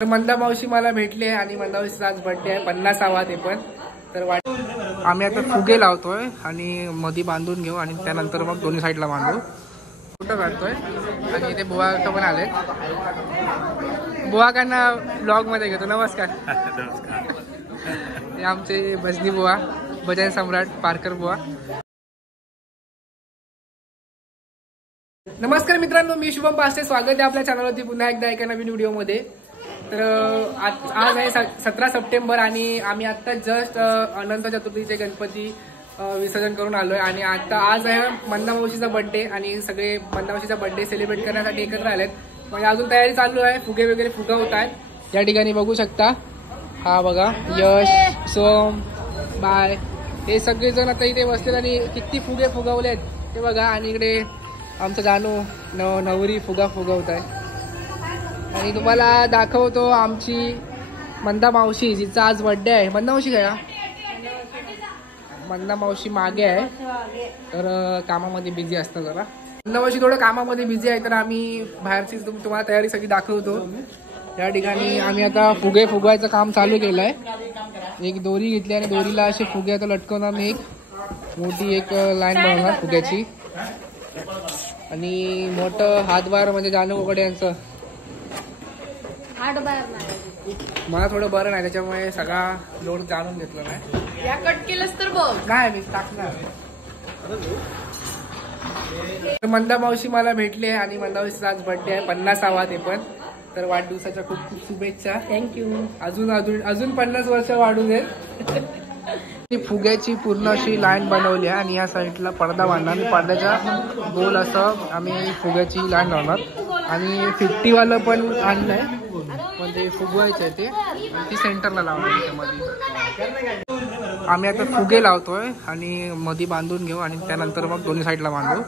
तर मंदा मावशी मला भेटले आणि मंदा मावशीचा आज बर्थडे आहे, 50वा ते पण. तर आम्ही आता फुगे लावतोय आणि मधी बांधून घेऊ आणि त्यानंतर मग दोन्ही साईडला बांधू. फोटो काढतोय आणि इथे बुवा पण आले. बुवा कांना ब्लॉग मध्ये घेतो. नमस्कार. हे आमचे भजनी बुवा, भजन सम्राट पारकर बुवा. नमस्कार मित्रांनो, मी शुभम पास्टे. स्वागत आहे आपल्या चॅनलवरती पुन्हा एकदा एका नवीन व्हिडिओमध्ये. तर आज आहे 17 सप्टेंबर आणि आम्ही आता जस्ट अनंत चतुर्थीचे गणपती विसर्जन करून आलोय आणि आता आज आहे मंदा मावशीचा बर्थडे आणि सगळे मंदा मावशीचा बर्थडे सेलिब्रेट करण्यासाठी एकत्र आलेत. म्हणजे अजून तयारी चालू आहे, फुगे वगैरे फुगा होत आहेत. या ठिकाणी बघू शकता. हा बघा, यश, सोम, बाय हे सगळेजण आता इथे बसलेत आणि किती फुगे फुगवलेत ते बघा. आणि इकडे आमचं जानू नवरी फुगा फुगवत आहे आणि तुम्हाला दाखवतो आमची मंदा मावशी, जिचा आज बर्थडे आहे. मंदा मावशी काय? मंदा मावशी मागे आहे, तर कामामध्ये बिझी असतं जरा. मंदा मावशी थोडं कामामध्ये बिझी आहे, तर आम्ही बाहेरची तुम्हाला तयारी सगळी दाखवतो. या ठिकाणी आम्ही आता फुगे फुगवायचं काम चालू केलं आहे. एक दोरी घेतली आणि दोरीला असे फुगे आता लटकवणार. मी एक मोठी एक लाईन बनवणार फुग्याची आणि मोठं हातभार म्हणजे जानू कोकडे यांचं. मला थोडं बरं नाही, त्याच्यामुळे सगळा लोड जाणून घेतला नाही. या कट केलंस तर बघ. नाही, मी टाकणार. मंदा मावशी मला भेटले आणि मंदा मावशीचा आज बर्थडे आहे, 50वा ते पण. तर वाढदिवसाच्या खूप खूप शुभेच्छा. थँक्यू. अजून 50 वर्ष वाढू देत. फुग्याची पूर्ण अशी लाईन बनवली आहे आणि या साईडला पडदा बांधणार. पडद्याच्या गोल असं आम्ही फुग्याची लाईन लावणार आणि 50वालं पण आणलंय, म्हणजे फुगवायचं आहे ते आणि ती सेंटरला लावणार. त्याच्यामध्ये आम्ही आता फुगे लावतोय आणि मधी बांधून घेऊ आणि त्यानंतर मग दोन्ही साईडला बांधू,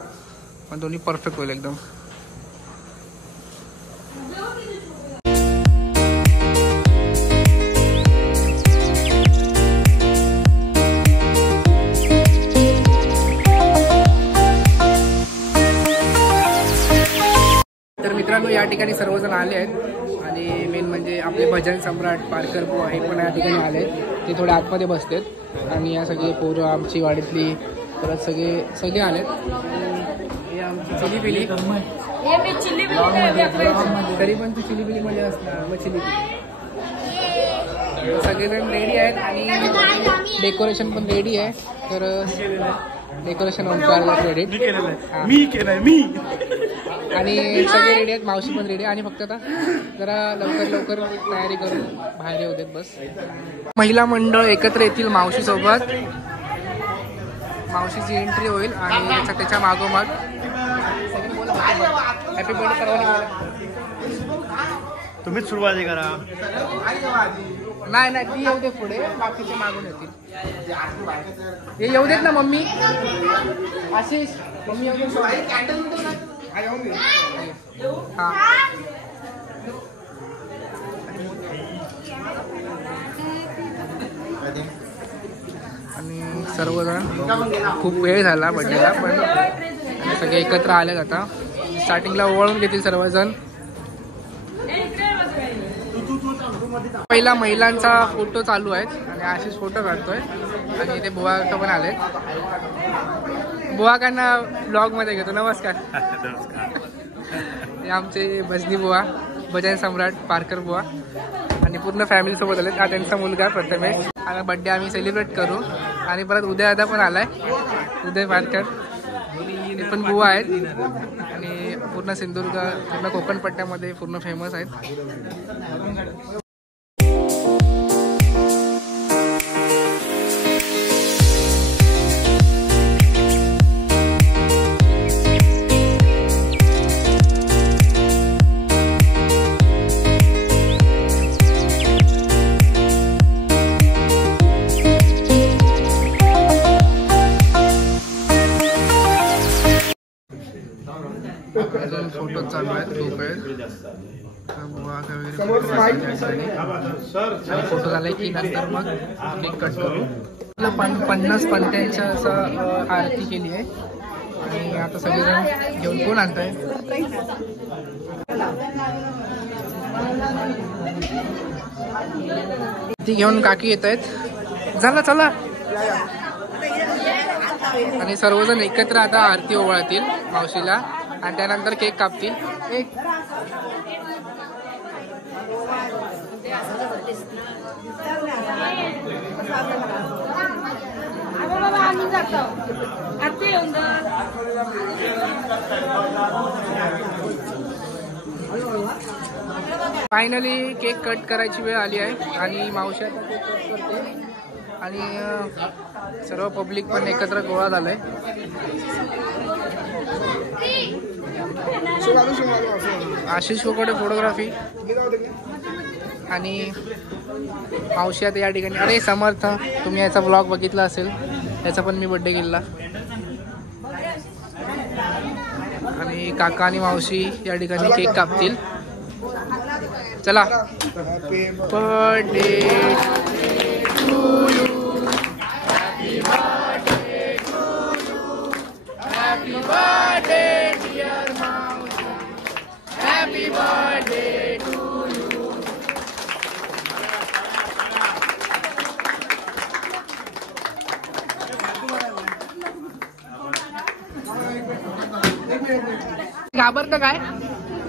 पण दोन्ही परफेक्ट होईल एकदम. तर मित्रांनो, या ठिकाणी सर्वजण आले आहेत आणि मेन म्हणजे आपले भजन सम्राट पारकर बुवा हे पण या ठिकाणी आले. ते थोडे आतमध्ये बसलेत आणि या सगळे पोरं आमची वाडीतली परत सगळे आलेत. हे आमची चिलीपिली. तरी पण तू चिलीपिली मध्ये असणार, मग चिलीपिली. सगळेजण रेडी आहेत आणि डेकोरेशन पण रेडी आहे. तर डेकोरेशन ओंकार रेडी, मी केलंय मी. आणि सगळे रेडी आहेत, मावशी पण रेडी. आणि फक्त आता जरा लवकर तयारी करून बाहेर येऊ देत बस. महिला मंडळ एकत्र येतील मावशी सोबत. मावशीची एंट्री होईल आणि त्याच्या मागोमाग हॅपी बर्थडे सर्वांनी. तुम्हीच सुरुवात करा. नाही ती येऊ दे पुढे, बाकीचे मागून येतील. हे येऊ देत ना मम्मी. आशिष, मम्मी येऊ दे. हा, आणि सर्वजण खूप वेळ झाला बर्थडेला, पण सगळे एकत्र आले. आता स्टार्टिंगला ओवाळून घेतील सर्वजण. पहिला महिलांचा फोटो चालू आहे आणि आशिष फोटो काढतोय आणि इथे बुवा पण आले. बुवा कांना ब्लॉग मध्ये घेतो. नमस्कार. हे आमचे भजनी बुवा, भजन सम्राट पारकर बुवा आणि पूर्ण फॅमिली सोबत आले. हा त्यांचा मुलगा प्रथमेश. आता बर्थडे आम्ही सेलिब्रेट करू आणि परत उदय दादा पण आलाय, उदय पारकर. हे पण बुवा आहेत आणि पूर्ण सिंधुदुर्ग, पूर्ण कोकण पट्ट्यामध्ये पूर्ण फेमस आहेत. फोटो चालू आहेत, खूप वेळ फोटो झालाय की नंतर मग केक कट करू. 50 पंत्यांच्या असं आरती केली आहे आणि आता सगळेजण घेऊन कोण आणताय? ती घेऊन काकी येत आहेत. झाला चला. आणि सर्वजण एकत्र आता आरती ओवाळतील मावशीला आणि त्यानंतर केक कापतील. एक फायनली केक कट करायची वेळ आली आहे आणि मावशी आता केक कट करते आणि सर्व पब्लिक पण एकत्र गोळा झालाय. आशिष कोकडे फोटोग्राफी आणि मावशी आता या ठिकाणी. अरे समर्थ, तुम्ही याचा ब्लॉग बघितला असेल, याचा पण मी बर्थडे केला. आणि काका आणि मावशी या ठिकाणी केक कापतील. चला. Birthday to you, happy birthday to you, happy birthday dear मावशी, हॅपी बर्थडे टू यू. घाबरतं काय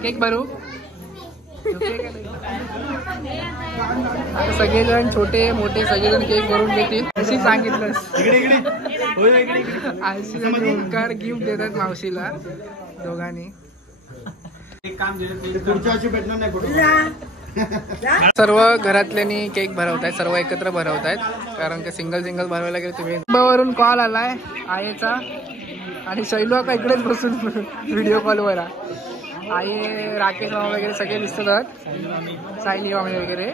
केक भरू? सगळेजण छोटे मोठे सगळेजण केक भरून देतील अशी सांगितलं. ओंकार गिफ्ट देतात मावशीला दोघांनी. सर्व घरातल्यांनी केक भरवत आहेत, सर्व एकत्र भरवत आहेत कारण की सिंगल सिंगल भरवायला गेले. तुम्ही वरून कॉल आलाय आईचा आणि शैलू का इकडेच बसून व्हिडिओ कॉलवर. आई राकेश मामा वगैरे सगळे दिसतात, सायली मामा वगैरे.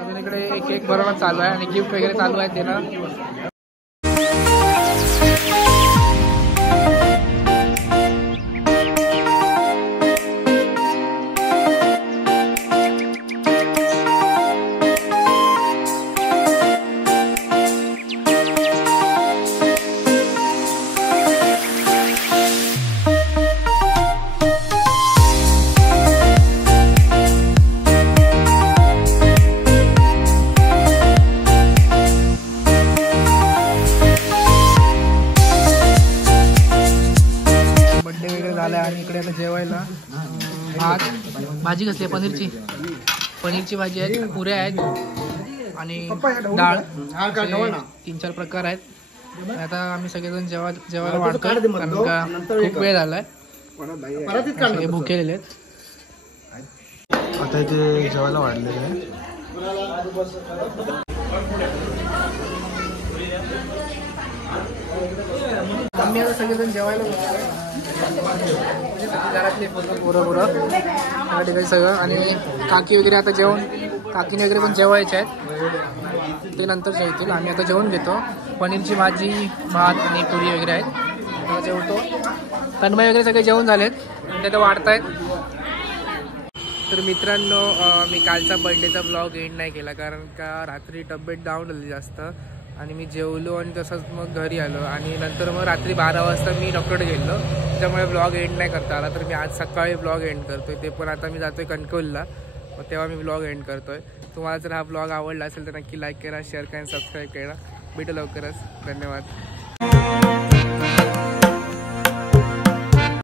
अजून इकडे केक भरवणं चालू आहे आणि गिफ्ट वगैरे चालू आहे देणं. आणि इकडे आता जेवायला भात भाजी कसली आहे? पनीरची भाजी आहे, पुऱ्या आहेत आणि डाळ. 3-4 प्रकार आहेत. आता आम्ही सगळेजण जेवायला वाढतोय कारण का खूप वेळ झालाय, सगळे भुकेलेले आहेत. आता इथे जेवायला वाढलेलं आहे. आम्ही आता सगळेजण जेवायला घरातले पोरं त्या ठिकाणी सगळं. आणि काकी वगैरे आता काकीने वगैरे पण जेवायचे आहेत, ते नंतर जेवतील. आम्ही आता जेवण घेतो. पनीरची भाजी, भात आणि पुरी वगैरे आहेत. आता जेवतो. तन्मय वगैरे सगळे जेवण झालेत, ते तर वाढतायत. तर मित्रांनो, मी कालचा बर्थडेचा ब्लॉग एंड नाही केला कारण का रात्री तब्येत डाऊन झाली जास्त आणि मी जेवलो आणि तसंच मग घरी आलो आणि नंतर मग रात्री 12 वाजता मी डॉक्टरकडे गेलो. त्यामुळे ब्लॉग एंड नाही करता आला. तर मी आज सकाळी ब्लॉग एंड करतोय. ते पण आता मी जातोय कणकवलीला, मग तेव्हा मी ब्लॉग एंड करतोय. तुम्हाला जर हा ब्लॉग आवडला असेल तर नक्की लाईक करा, शेअर करा, सबस्क्राईब करा. भेटू लवकरच. धन्यवाद.